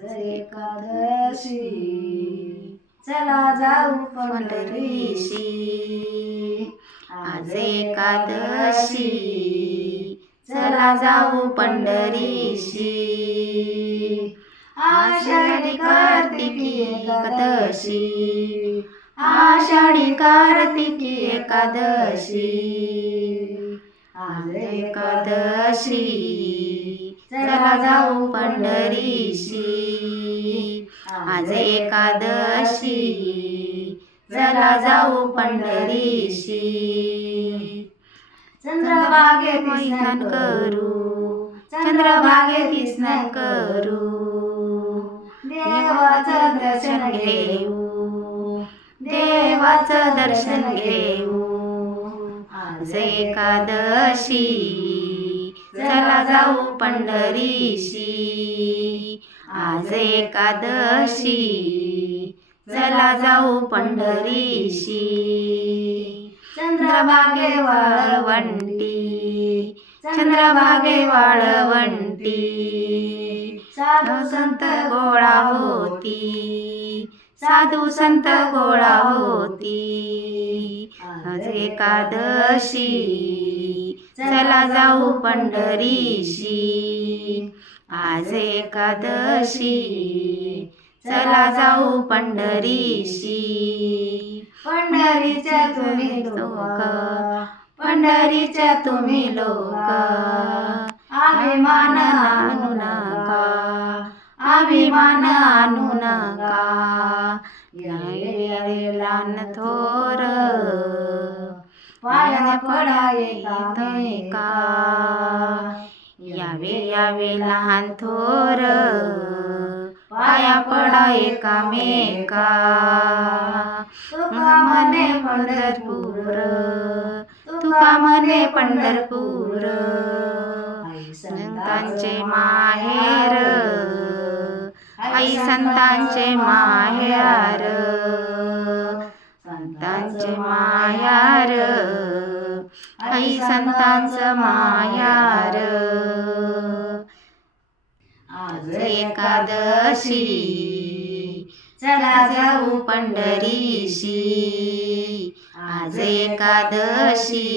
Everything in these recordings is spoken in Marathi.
आज एकादशी चला जाऊ पंढरीशी। आज एकादशी चला जाऊ पंढरीशी। आषाढी कार्तिकी एकादशी, आषाढी कार्तिकी एकादशी। आज एकादशी चला जाऊ पंढरीशी। आज एकादशी चला जाऊ पंढरीशी। चंद्रभागेत स्नान करू, चंद्रभागेत स्नान करू। देवाचं दर्शन घेऊ, देवाचं दर्शन घेऊ। आज एकादशी चला जाऊ पंढरीशी। आज एकादशी चला जाऊ पंढरीशी। चंद्रभागे वाळवंटी, चंद्रभागे वाळवंटी। साधू संत गोळा होती, साधू संत गोळा होती। आज एकादशी चला जाऊ पंढरीशी। आज एकादशी चला जाऊ पंढरीशी। पंढरीच्या तुम्ही लोक, पंढरीच्या तुम्ही लोक। अभिमान आणू नका, अभिमान आणू नका। यावे लहान थोर पाया पडा एका। यावे यावे लहान थोर पाया पडा एकामेका। तुका म्हणे पंढरपूर, तुका म्हणे पंढरपूर। आई संतांचे माहेर, आई संतांचे माहेर। संतांचे मायार, आई संतांचं मायार। आज एकादशी चला जाऊ पंढरीशी। आज एकादशी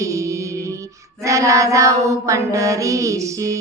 चला जाऊ पंढरीशी।